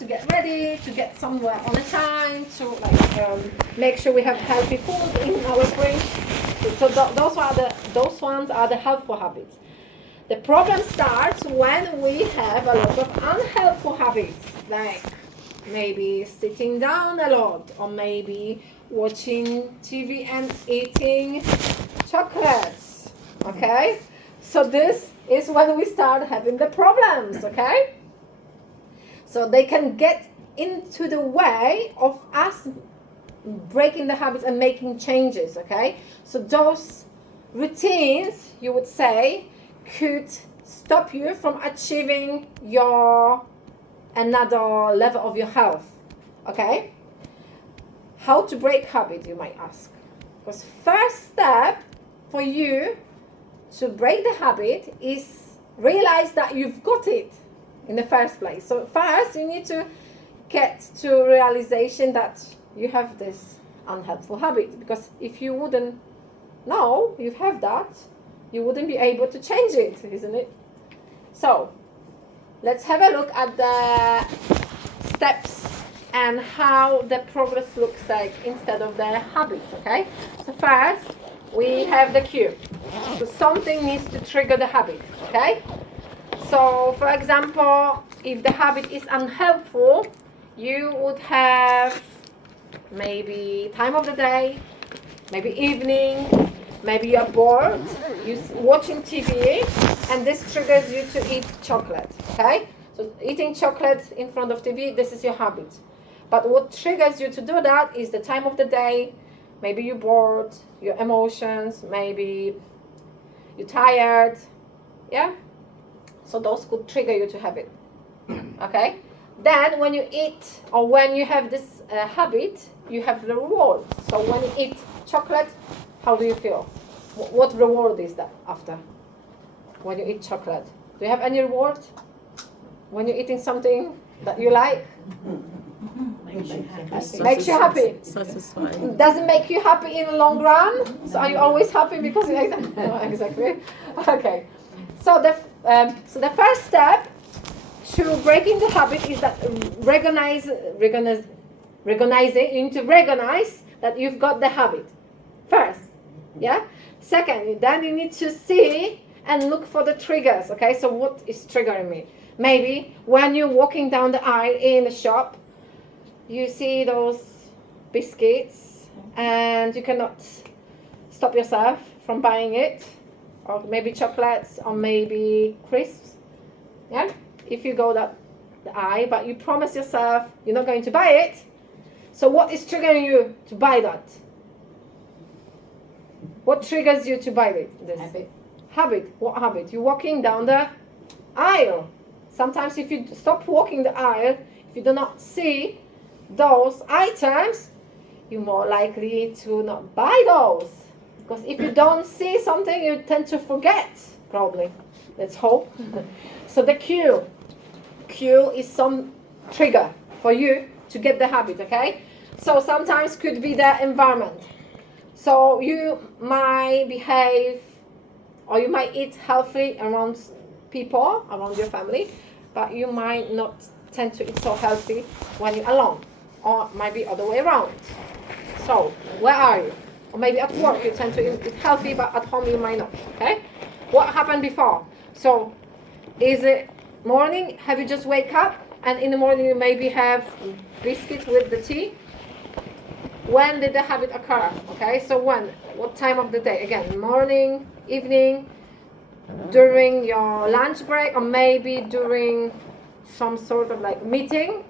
to get ready, to get somewhere on a time, to make sure we have healthy food in our fridge. So those ones are the helpful habits. The problem starts when we have a lot of unhelpful habits, like maybe sitting down a lot, or maybe watching TV and eating chocolates. Okay? So this is when we start having the problems, okay? So they can get into the way of us breaking the habits and making changes, okay? So those routines, you would say, could stop you from achieving another level of your health, okay? How to break habit, you might ask. Because first step for you to break the habit is realize that you've got it in the first place. So first you need to get to realization that you have this unhelpful habit, because if you wouldn't know you have that, you wouldn't be able to change it, isn't it? So let's have a look at the steps and how the progress looks like instead of the habit, okay? So first we have the cue. So something needs to trigger the habit, okay? So for example, if the habit is unhelpful, you would have maybe time of the day, maybe evening, maybe you're bored, you're watching TV, and this triggers you to eat chocolate, okay? So eating chocolate in front of TV, this is your habit. But what triggers you to do that is the time of the day, maybe you're bored, your emotions, maybe you're tired, yeah? So those could trigger you to have it, okay? Then when you eat, or when you have this habit, you have the reward. So when you eat chocolate, how do you feel? What reward is that after? When you eat chocolate, do you have any reward? When you're eating something that you like? Makes you happy. Satisfying. Does it make you happy in the long run? So are you always happy because you like that? No, exactly. Okay. So the first step to breaking the habit is that recognizing. You need to recognize that you've got the habit first. Yeah. Second, then you need to see and look for the triggers. Okay. So what is triggering me? Maybe when you're walking down the aisle in the shop, you see those biscuits and you cannot stop yourself from buying it, or maybe chocolates, or maybe crisps. Yeah. If you go the aisle, but you promise yourself you're not going to buy it. So what is triggering you to buy that? What triggers you to buy this? Habit. What habit? You're walking down the aisle. Sometimes if you stop walking the aisle, if you do not see those items, you're more likely to not buy those. Because if you don't see something, you tend to forget, probably. Let's hope. So the cue is some trigger for you to get the habit, okay? So sometimes could be the environment. So you might behave, or you might eat healthy around people, around your family, but you might not tend to eat so healthy when you're alone, or might be other way around. So where are you? Or maybe at work you tend to eat healthy, but at home you might not, okay? What happened before? So is it morning? Have you just wake up and in the morning you maybe have biscuits with the tea? When did the habit occur? Okay, so when? What time of the day? Again, morning, evening, during your lunch break, or maybe during some sort of like meeting,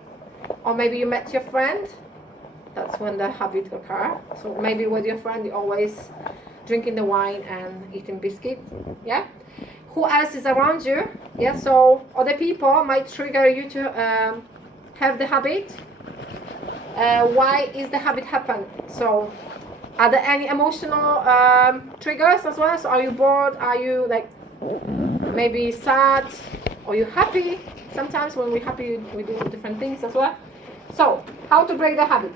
or maybe you met your friend. That's when the habit occur. So maybe with your friend you're always drinking the wine and eating biscuit. Yeah. Who else is around you? Yeah. So other people might trigger you to have the habit. Why is the habit happen? So are there any emotional triggers as well? So are you bored? Are you like maybe sad? Are you happy? Sometimes when we're happy we do different things as well. So how to break the habit?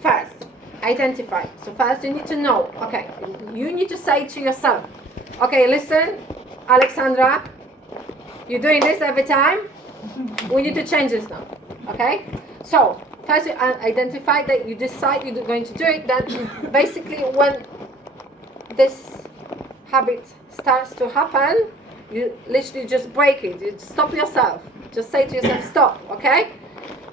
First, identify. So first you need to know. Okay, you need to say to yourself, okay, listen, Alexandra, you're doing this every time. We need to change this now. Okay? So, first you identify that you decide you're going to do it, then basically when this habit starts to happen, you literally just break it. You stop yourself. Just say to yourself, stop, okay?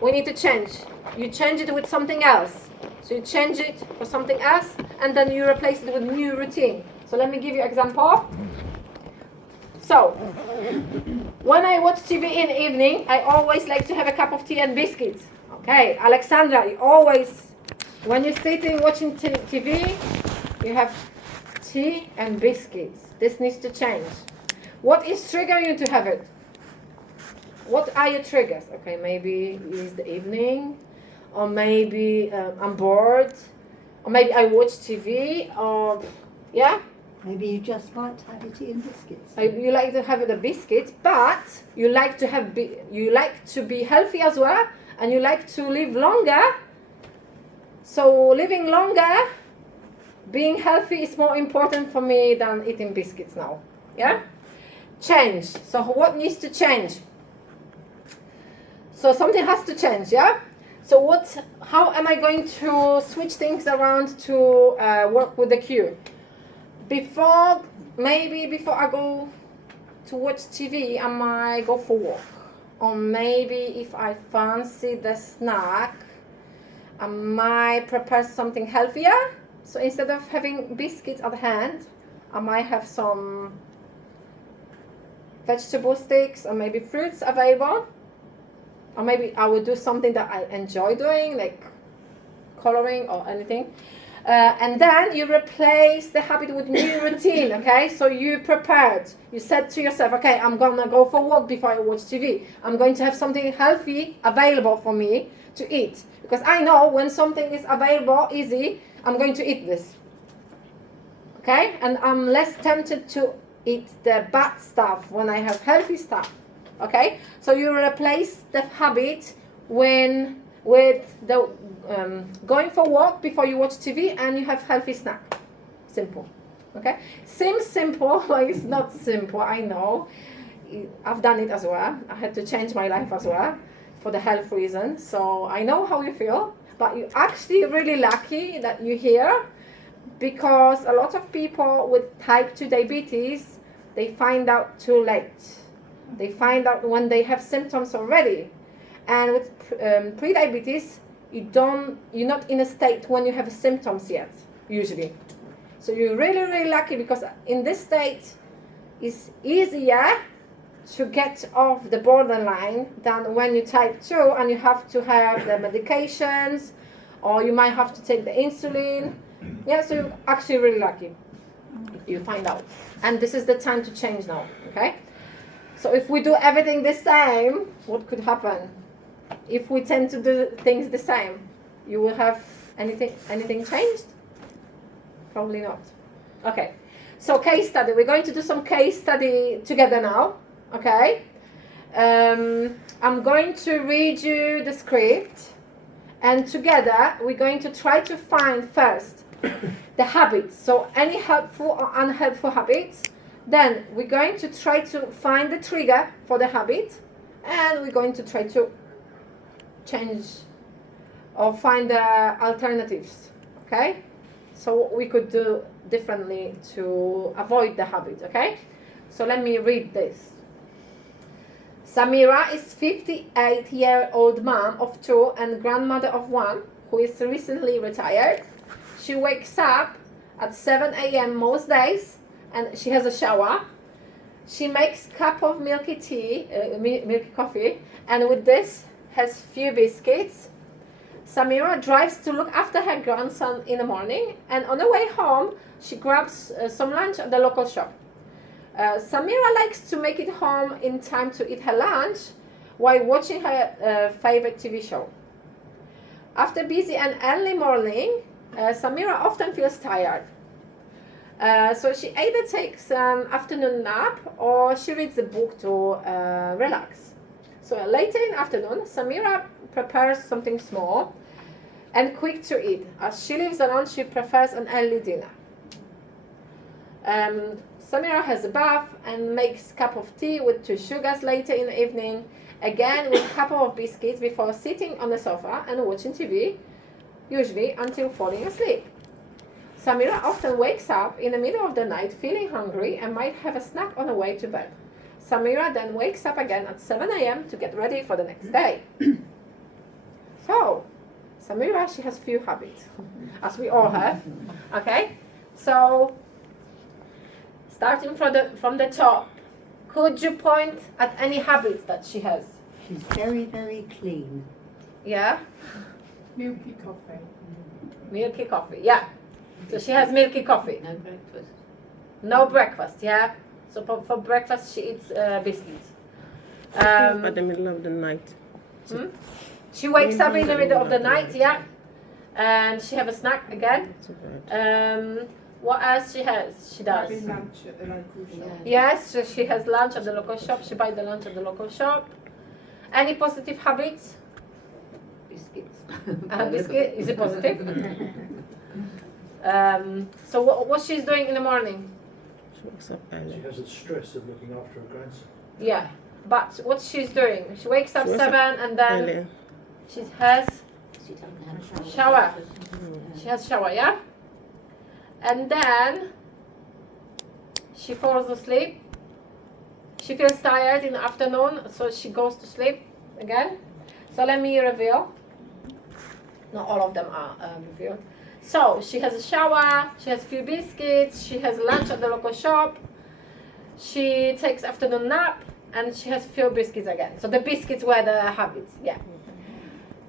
We need to change. You change it with something else. So you change it for something else, and then you replace it with new routine. So let me give you an example. So, when I watch TV in the evening, I always like to have a cup of tea and biscuits. Okay, Alexandra, you always, when you're sitting watching TV, you have tea and biscuits. This needs to change. What is triggering you to have it? What are your triggers? Okay, maybe it's the evening, or maybe I'm bored, or maybe I watch TV, or yeah? Maybe you just might have tea and biscuits. You like to have the biscuits, but you like to have you like to be healthy as well, and you like to live longer. So living longer, being healthy is more important for me than eating biscuits now. Yeah? Change. So what needs to change? So something has to change, yeah? So how am I going to switch things around to work with the cue? Before I go to watch TV, I might go for a walk. Or maybe if I fancy the snack, I might prepare something healthier. So instead of having biscuits at hand, I might have some vegetable sticks or maybe fruits available. Or maybe I would do something that I enjoy doing, like coloring or anything. And then you replace the habit with new routine, okay? So you prepared. You said to yourself, okay, I'm going to go for a walk before I watch TV. I'm going to have something healthy available for me to eat. Because I know when something is available, easy, I'm going to eat this. Okay? And I'm less tempted to eat the bad stuff when I have healthy stuff. Okay? So you replace the habit with the going for a walk before you watch TV, and you have healthy snack. Simple. Okay? Seems simple, but it's not simple, I know. I've done it as well. I had to change my life as well for the health reason. So I know how you feel, but you're actually really lucky that you're here, because a lot of people with type 2 diabetes, they find out too late. They find out when they have symptoms already. And with pre-diabetes, you're not in a state when you have symptoms yet, usually. So you're really, really lucky, because in this state, it's easier to get off the borderline than when you're type 2 and you have to have the medications, or you might have to take the insulin. Yeah, so you're actually really lucky. You find out. And this is the time to change now, okay? So if we do everything the same, what could happen? If we tend to do things the same, you will have anything changed? Probably not. Okay, so case study. We're going to do some case study together now, okay? I'm going to read you the script, and together we're going to try to find first the habits. So any helpful or unhelpful habits. Then we're going to try to find the trigger for the habit, and we're going to try to change or find the alternatives, okay? So what we could do differently to avoid the habit, okay? So let me read this. Samira is 58-year-old mom of 2 and grandmother of 1 who is recently retired. She wakes up at 7 a.m. most days, and she has a shower. She makes cup of milky coffee, and with this has few biscuits. Samira drives to look after her grandson in the morning, and on the way home, she grabs some lunch at the local shop. Samira likes to make it home in time to eat her lunch while watching her favorite TV show. After busy and early morning, Samira often feels tired. So she either takes an afternoon nap or she reads a book to relax. So later in the afternoon, Samira prepares something small and quick to eat. As she leaves alone, she prefers an early dinner. Samira has a bath and makes a cup of tea with 2 sugars later in the evening, again with a couple of biscuits before sitting on the sofa and watching TV, usually until falling asleep. Samira often wakes up in the middle of the night feeling hungry and might have a snack on the way to bed. Samira then wakes up again at 7 a.m. to get ready for the next day. So, Samira, she has few habits, as we all have. Okay, so starting from the top, could you point at any habits that she has? She's very, very clean. Yeah, Milky coffee. milky coffee. Yeah, so she has milky coffee. No breakfast. No breakfast. Yeah, so for breakfast she eats biscuits. At the middle of the night. She wakes up in the middle of the night. Yeah, and she have a snack again. Too bad. What else she has? She does. Having lunch at the local shop. Yes, so she has lunch at the local shop. She buys the lunch at the local shop. Any positive habits? Biscuits. Biscuit, is it positive? So what she's doing in the morning? She wakes up She early. has the stress of looking after her grandson. Yeah, but what she's doing? She wakes up She wakes up 7 and then Early. she has She doesn't have a Shower. Yeah. she has shower, yeah, and then she falls asleep. She feels tired in the afternoon, so she goes to sleep again. So let me reveal. Not all of them are revealed. So she has a shower, she has a few biscuits, she has lunch at the local shop, she takes afternoon nap, and she has few biscuits again. So the biscuits were the habits, yeah.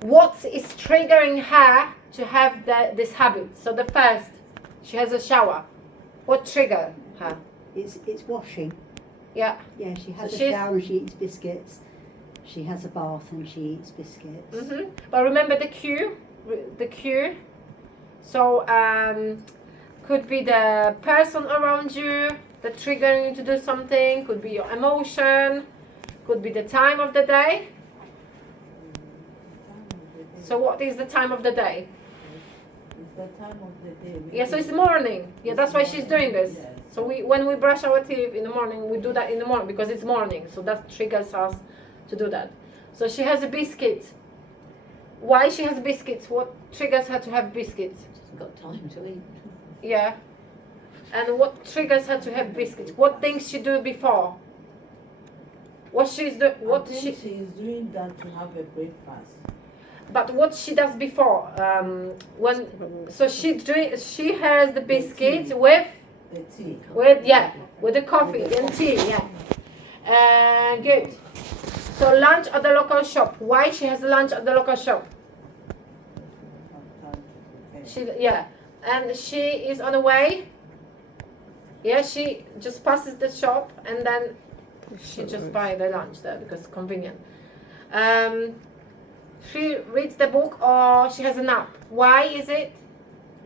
What is triggering her to have this habit? So the first, she has a shower. What trigger her? It's washing. Yeah. Yeah, she has So a she's- shower and she eats biscuits. She has a bath and she eats biscuits. But remember the cue, So could be the person around you that triggering you to do something. Could be your emotion. Could be the time of the day. So what is the time of the day? It's the time of the day. Yeah, so it's morning. Yeah, that's why she's doing this. Yes. So when we brush our teeth in the morning, we do that in the morning because it's morning. So that triggers us to do that. So she has a biscuit. Why she has biscuits? What triggers her to have biscuits? She's got time to eat. Yeah. And what triggers her to have biscuits? What things she do before? What she's do? What I think she? she is doing that to have a breakfast. But what she does before? When so she has the biscuits with The tea. with the coffee and tea. Yeah. Good. So lunch at the local shop. Why she has lunch at the local shop? Have time to prepare. And she is on the way. Yeah, she just passes the shop and then she just buy the lunch there because it's convenient. She reads the book or she has a nap. Why is it?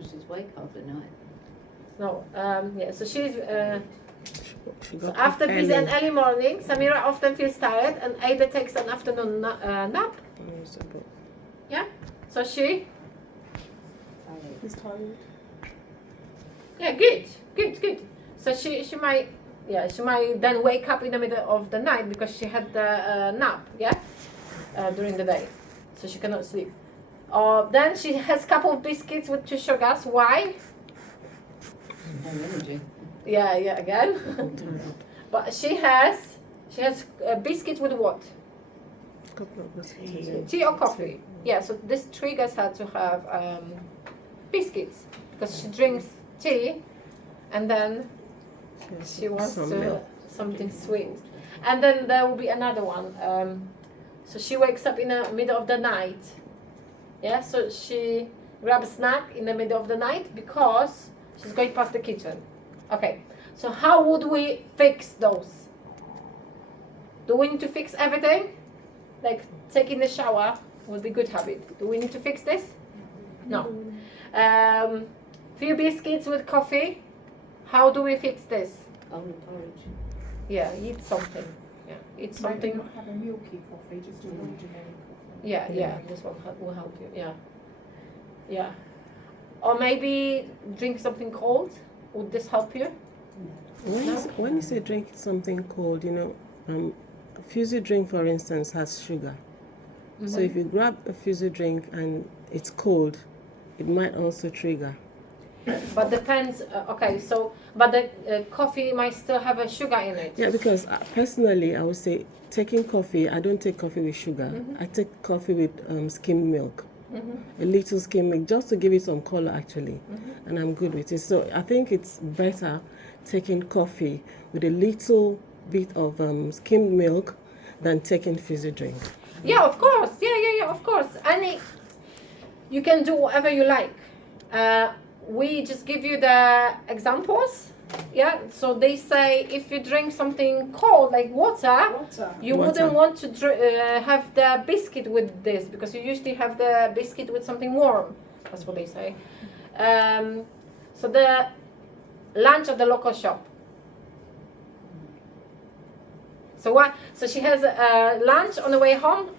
She's awake half the night. No. So she's She so got after up busy and early. early morning. Samira often feels tired and Ada takes an afternoon nap. Use the book. So she. He's tired. Yeah, good. So she might then wake up in the middle of the night because she had the nap, during the day, so she cannot sleep. Then she has couple of biscuits with 2 sugars. Why? No energy. Yeah, again. But she has biscuits with what? Couple of biscuits. Tea or coffee? Yeah. So this triggers her to have biscuits because she drinks tea, and then she wants Some milk. something sweet. And then there will be another one. So she wakes up in the middle of the night. Yeah, so she grabs a snack in the middle of the night because she's going past the kitchen. Okay, so how would we fix those? Do we need to fix everything? Like taking the shower would be good habit. Do we need to fix this? No. Few biscuits with coffee. How do we fix this? Golden porridge. Yeah, eat something. Yeah, eat Maybe something. not have a milky coffee, just a ordinary coffee. Yeah. This one will help you. Yeah. Or maybe drink something cold. Would this help you? When you say drink something cold, fizzy drink, for instance, has sugar. So if you grab a fizzy drink and it's cold, it might also trigger. But depends. Okay, so but the coffee might still have a sugar in it. Yeah, because personally, I would say taking coffee, I don't take coffee with sugar. I take coffee with skimmed milk. A little skimmed milk, just to give it some color actually. And I'm good with it. So I think it's better taking coffee with a little bit of skimmed milk than taking fizzy drink. Yeah, of course. Yeah, of course. You can do whatever you like. We just give you the examples. Yeah, so they say if you drink something cold like water, you Water. wouldn't want to have the biscuit with this because you usually have the biscuit with something warm. That's what they say. So the lunch at the local shop. So what? So she has lunch on the way home.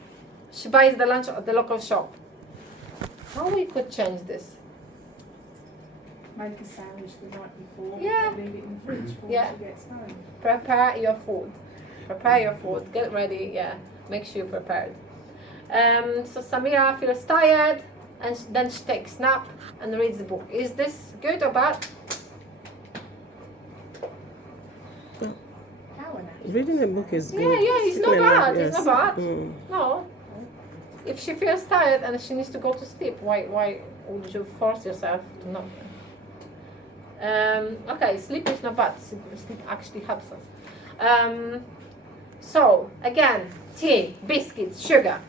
She buys the lunch at the local shop. How we could change this? Make a sandwich the night before. Yeah. And leave it in the fridge before Yeah. she gets home. Prepare your food. Prepare your food. Get ready. Yeah. Make sure you're prepared. So Samira feels tired, and then she takes a nap and reads the book. Is this good or bad? Reading a book is good. Yeah, it's not Still bad. enough, It's yes. not bad. Mm. No. If she feels tired and she needs to go to sleep, why would you force yourself to not? Okay, sleep is not bad. Sleep actually helps us. So again, tea, biscuits, sugar.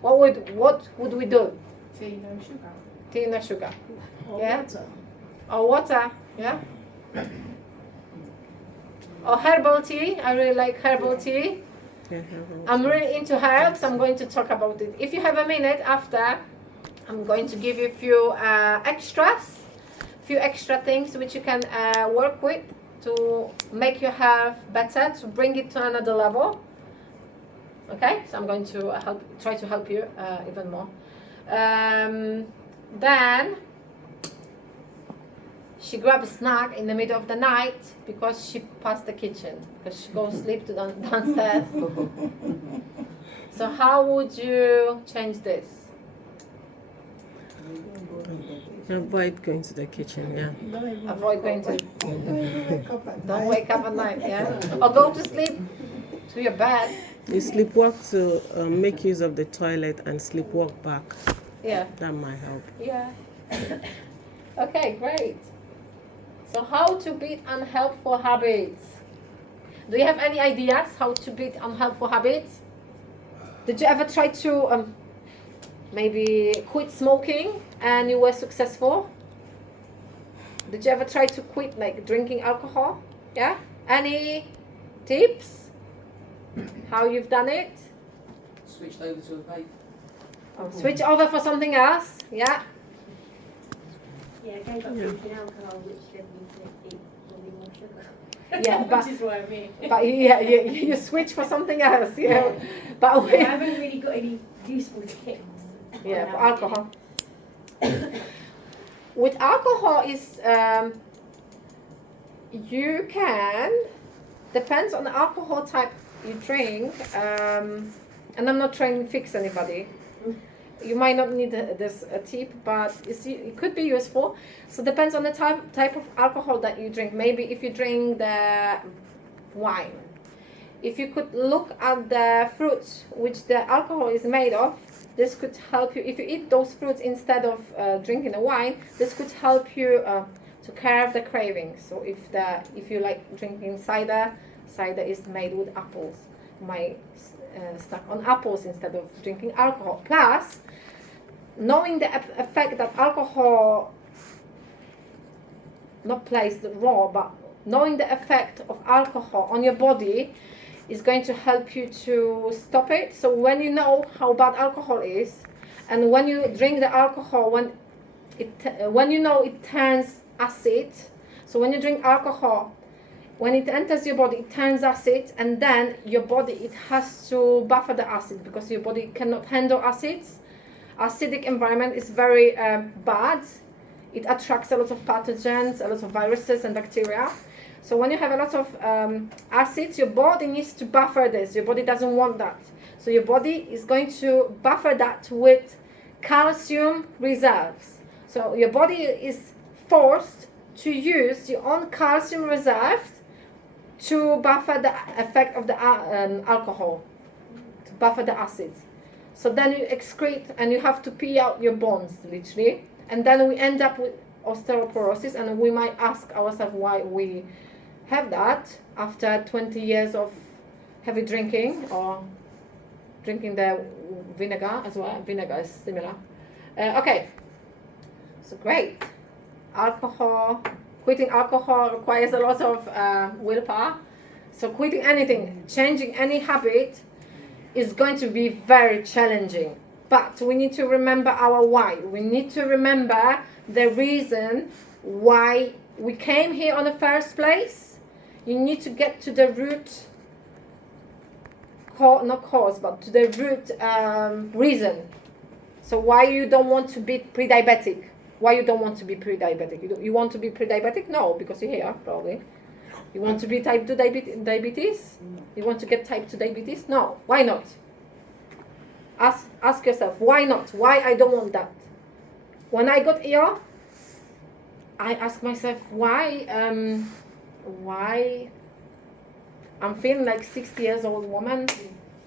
What would we do? Tea, no sugar. Tea, no sugar. Or Yeah. water. Or water, yeah. Or herbal tea. I really like herbal tea. Yeah, I'm really into herbs. I'm going to talk about it. If you have a minute after, I'm going to give you a few extra things which you can work with to make your health better, to bring it to another level. Okay, so I'm going to try to help you even more. Then she grabs a snack in the middle of the night because she passed the kitchen, because she goes sleep to downstairs. So how would you change this? Avoid going to the kitchen, yeah. Avoid going to. Don't wake up at night, yeah. Or go to sleep to your bed. You sleepwalk to make use of the toilet and sleepwalk back. Yeah. That might help. Yeah. Okay, great. So how to beat unhelpful habits? Do you have any ideas how to beat unhelpful habits? Did you ever try to maybe quit smoking and you were successful? Did you ever try to quit like drinking alcohol? Yeah? Any tips? How you've done it? Switched over to a vape. Switch over for something else? Yeah? Yeah, I gave up drinking alcohol, which led me to eat probably more sugar. Yeah, but Which is what I mean. But yeah, you switch for something else, yeah. But I haven't really got any useful tips. yeah, on for how to alcohol. With alcohol is you can depends on the alcohol type you drink. And I'm not trying to fix anybody. You might not need this tip, but it could be useful. So depends on the type of alcohol that you drink. Maybe if you drink the wine, if you could look at the fruits which the alcohol is made of, this could help you. If you eat those fruits instead of drinking the wine, this could help you to curb the craving. So if you like drinking cider is made with apples. You might stuck on apples instead of drinking alcohol. Plus, knowing the effect that alcohol not plays the role, but knowing the effect of alcohol on your body is going to help you to stop it. So when you know how bad alcohol is, and when you drink the alcohol, when you know it turns acid, so when you drink alcohol, when it enters your body, it turns acid, and then your body, it has to buffer the acid because your body cannot handle acids. Acidic environment is very bad. It attracts a lot of pathogens, a lot of viruses and bacteria. So when you have a lot of acids, your body needs to buffer this. Your body doesn't want that. So your body is going to buffer that with calcium reserves. So your body is forced to use your own calcium reserves to buffer the effect of the alcohol, to buffer the acids. So then you excrete and you have to pee out your bones, literally. And then we end up with osteoporosis, and we might ask ourselves why we have that after 20 years of heavy drinking or drinking the vinegar as well. Vinegar is similar. Okay, so great. Alcohol, quitting alcohol requires a lot of willpower. So quitting anything, changing any habit is going to be very challenging. But we need to remember our why. We need to remember the reason why we came here on the first place. You need to get to the root, not cause, but to the root reason. So why you don't want to be pre-diabetic? Why you don't want to be pre-diabetic? You want to be pre-diabetic? No, because you're here, probably. You want to be type 2 diabetes? You want to get type 2 diabetes? No. Why not? Ask yourself, why not? Why I don't want that? When I got ill, I asked myself, why I'm feeling like 60 years old woman.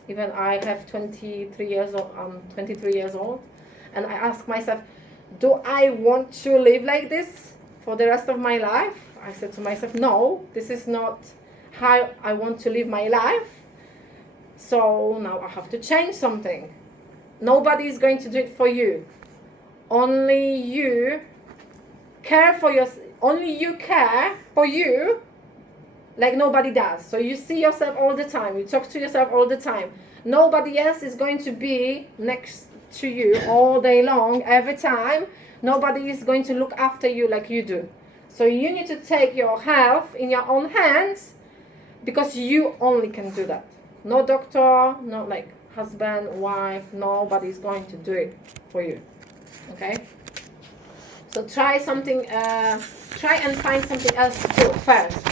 Even I have 23 years old. I'm 23 years old. And I asked myself, do I want to live like this for the rest of my life? I said to myself, no, this is not how I want to live my life. So now I have to change something. Nobody is going to do it for you. Only you care for only you care for you like nobody does. So you see yourself all the time. You talk to yourself all the time. Nobody else is going to be next to you all day long, every time. Nobody is going to look after you like you do. So you need to take your health in your own hands, because you only can do that. No doctor, no like husband, wife, nobody is going to do it for you. Okay? So try and find something else to do first.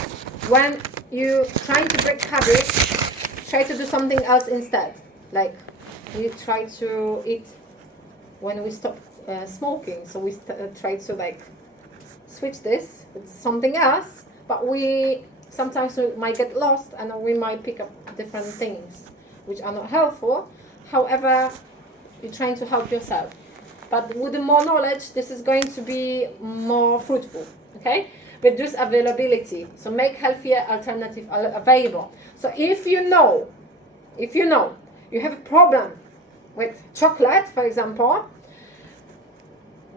When you trying to break habits, try to do something else instead. Like we try to eat when we stop smoking. So we try to like switch this with something else, but sometimes we might get lost and we might pick up different things which are not helpful. However, you're trying to help yourself. But with the more knowledge, this is going to be more fruitful, okay? Reduce availability. So make healthier alternative available. So if you know you have a problem with chocolate, for example,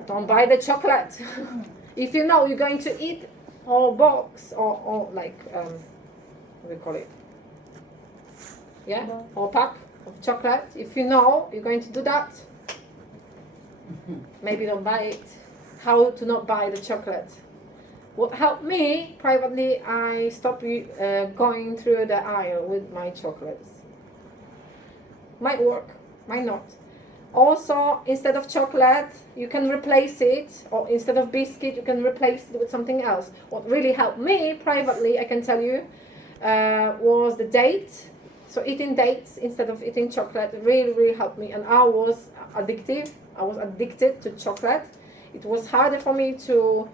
don't buy the chocolate. If you know you're going to eat whole box or like, what do we call it? Yeah, or pack of chocolate. If you know you're going to do that, maybe don't buy it. How to not buy the chocolate? What helped me privately, I stopped going through the aisle with my chocolates. Might work, might not. Also, instead of chocolate, you can replace it, or instead of biscuit, you can replace it with something else. What really helped me privately, I can tell you, was the date. So eating dates instead of eating chocolate really, really helped me. And I was addicted to chocolate. It was harder for me to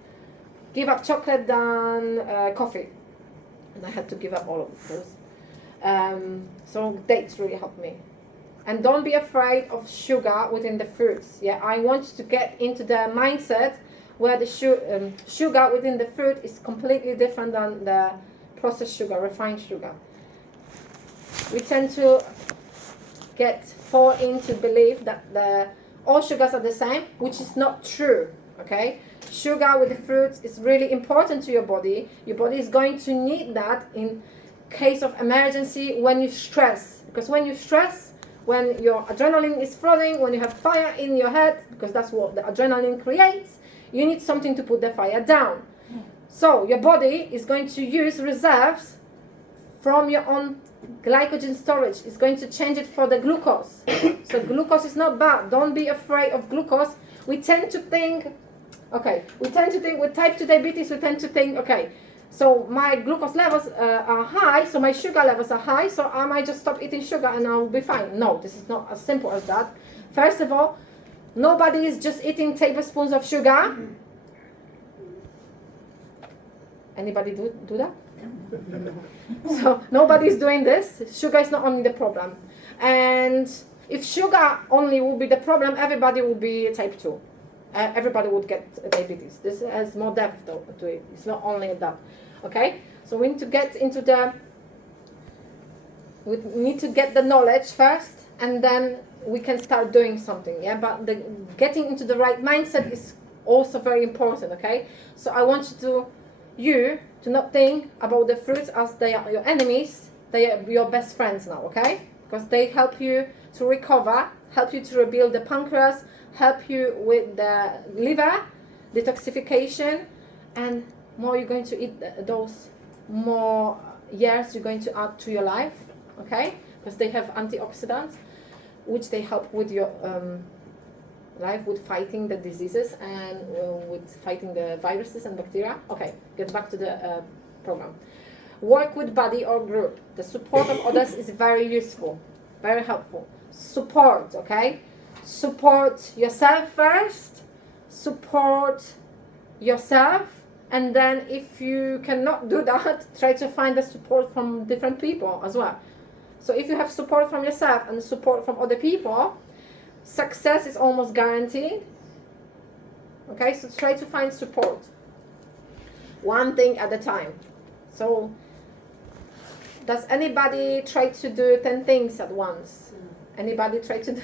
give up chocolate than coffee. And I had to give up all of those. So dates really helped me. And don't be afraid of sugar within the fruits. Yeah, I want you to get into the mindset where the sugar within the fruit is completely different than the processed sugar, refined sugar. We tend to fall into belief that all sugars are the same, which is not true. Okay, sugar with the fruits is really important to your body. Your body is going to need that in case of emergency when you stress. Because when you stress, when your adrenaline is flooding, when you have fire in your head, because that's what the adrenaline creates, you need something to put the fire down. So your body is going to use reserves from your own glycogen storage. It's going to change it for the glucose. So glucose is not bad. Don't be afraid of glucose. We tend to think with type 2 diabetes, we tend to think, So my glucose levels are high, so my sugar levels are high, so I might just stop eating sugar and I'll be fine. No, this is not as simple as that. First of all, nobody is just eating tablespoons of sugar. Anybody do that? So nobody's doing this. Sugar is not only the problem. And if sugar only will be the problem, everybody will be type 2. Everybody would get diabetes. This has more depth though to it. It's not only that. Okay? So we need to get into we need to get the knowledge first, and then we can start doing something. Yeah, but getting into the right mindset is also very important. Okay? So I want you to not think about the fruits as they are your enemies. They are your best friends now. Okay? Because they help you to recover, help you to rebuild the pancreas, help you with the liver detoxification, and more you're going to eat those, more years you're going to add to your life, okay? Because they have antioxidants, which they help with your life, with fighting the diseases and with fighting the viruses and bacteria. Okay, get back to the program. Work with body or group. The support of others is very useful, very helpful. Support, okay? Support yourself first, support yourself, and then if you cannot do that, try to find the support from different people as well. So if you have support from yourself and support from other people, success is almost guaranteed. Okay, so try to find support. One thing at a time. So does anybody try to do 10 things at once? Anybody try to do?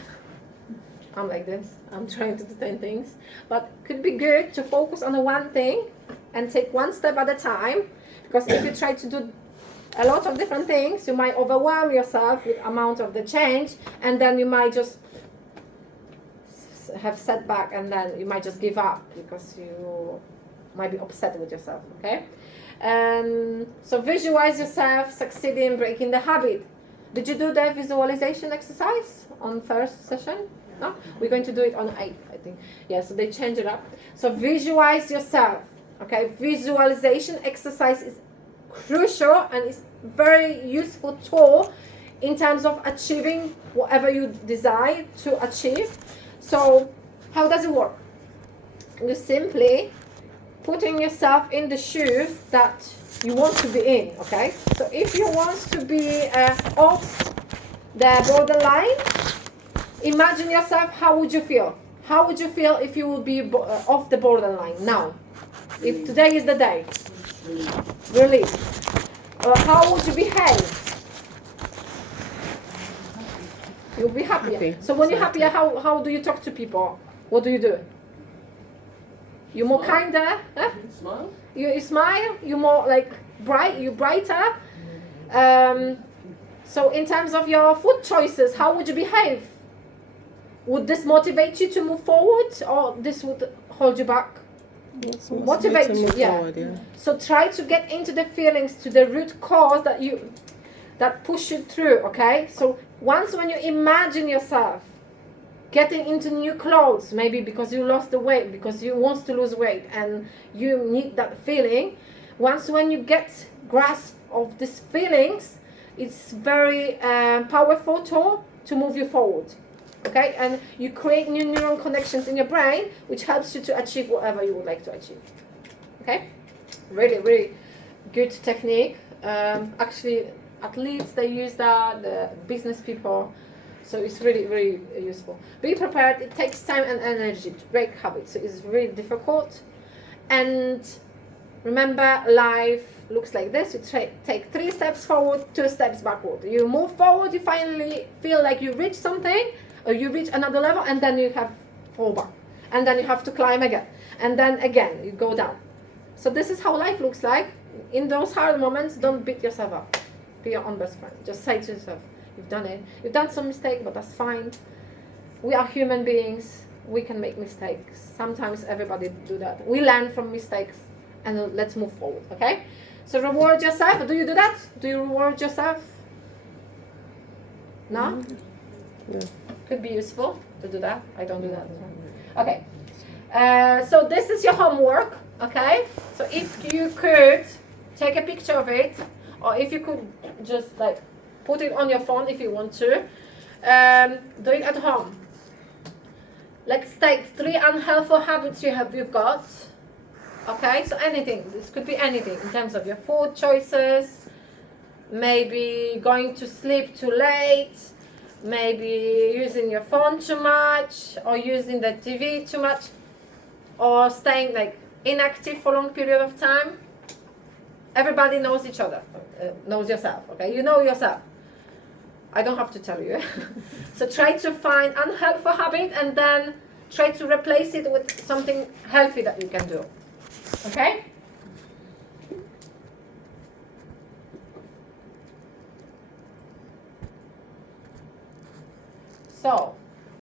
I'm like this. I'm trying to do 10 things. But could be good to focus on the one thing and take one step at a time. Because if you try to do a lot of different things, you might overwhelm yourself with amount of the change, and then you might just have setback, and then you might just give up because you might be upset with yourself. Okay? So visualize yourself succeeding breaking the habit. Did you do the visualization exercise on first session? No? We're going to do it on 8th, I think. Yeah, so they change it up. So visualize yourself. Okay, visualization exercise is crucial and it's very useful tool in terms of achieving whatever you desire to achieve. So how does it work? You simply putting yourself in the shoes that you want to be in, okay? So if you want to be off the borderline, imagine yourself, how would you feel? How would you feel if you would be off the borderline now? If today is the day. Relief. How would you behave? You'll be happier. Happy. So when you're happier, how do you talk to people? What do you do? You're more Smile. kinder? Huh? Smile. You smile, you're more like you're brighter. So in terms of your food choices, how would you behave? Would this motivate you to move forward, or this would hold you back? It's Motivate to you, move yeah. forward, yeah. So try to get into the feelings, to the root cause that push you through, okay? So once when you imagine yourself getting into new clothes, maybe because you lost the weight, because you want to lose weight and you need that feeling, once when you get grasp of these feelings, it's very powerful tool to move you forward. Okay, and you create new neuron connections in your brain, which helps you to achieve whatever you would like to achieve. Okay, really, really good technique. Actually, athletes, they use that, the business people, so it's really, really useful. Be prepared. It takes time and energy to break habits, so it's really difficult. And remember, life looks like this. You take 3 steps forward, 2 steps backward. You move forward, you finally feel like you reach something, or you reach another level, and then you have fall back, and then you have to climb again, and then again you go down. So this is how life looks like. In those hard moments, don't beat yourself up. Be your own best friend. Just say to yourself, you've done it. You've done some mistake, but that's fine. We are human beings. We can make mistakes. Sometimes everybody do that. We learn from mistakes, and let's move forward. Okay? So reward yourself. Do you do that? Do you reward yourself? No? Yeah. Could be useful to do that. I don't do that. Okay. So this is your homework. Okay. So if you could take a picture of it, or if you could just like put it on your phone if you want to. Do it at home. Let's take 3 unhelpful habits you've got. Okay, so anything. This could be anything in terms of your food choices, maybe going to sleep too late, maybe using your phone too much, or using the TV too much, or staying like inactive for a long period of time. Everybody knows each other, knows yourself, okay? You know yourself. I don't have to tell you. So try to find unhelpful habit and then try to replace it with something healthy that you can do, okay? So,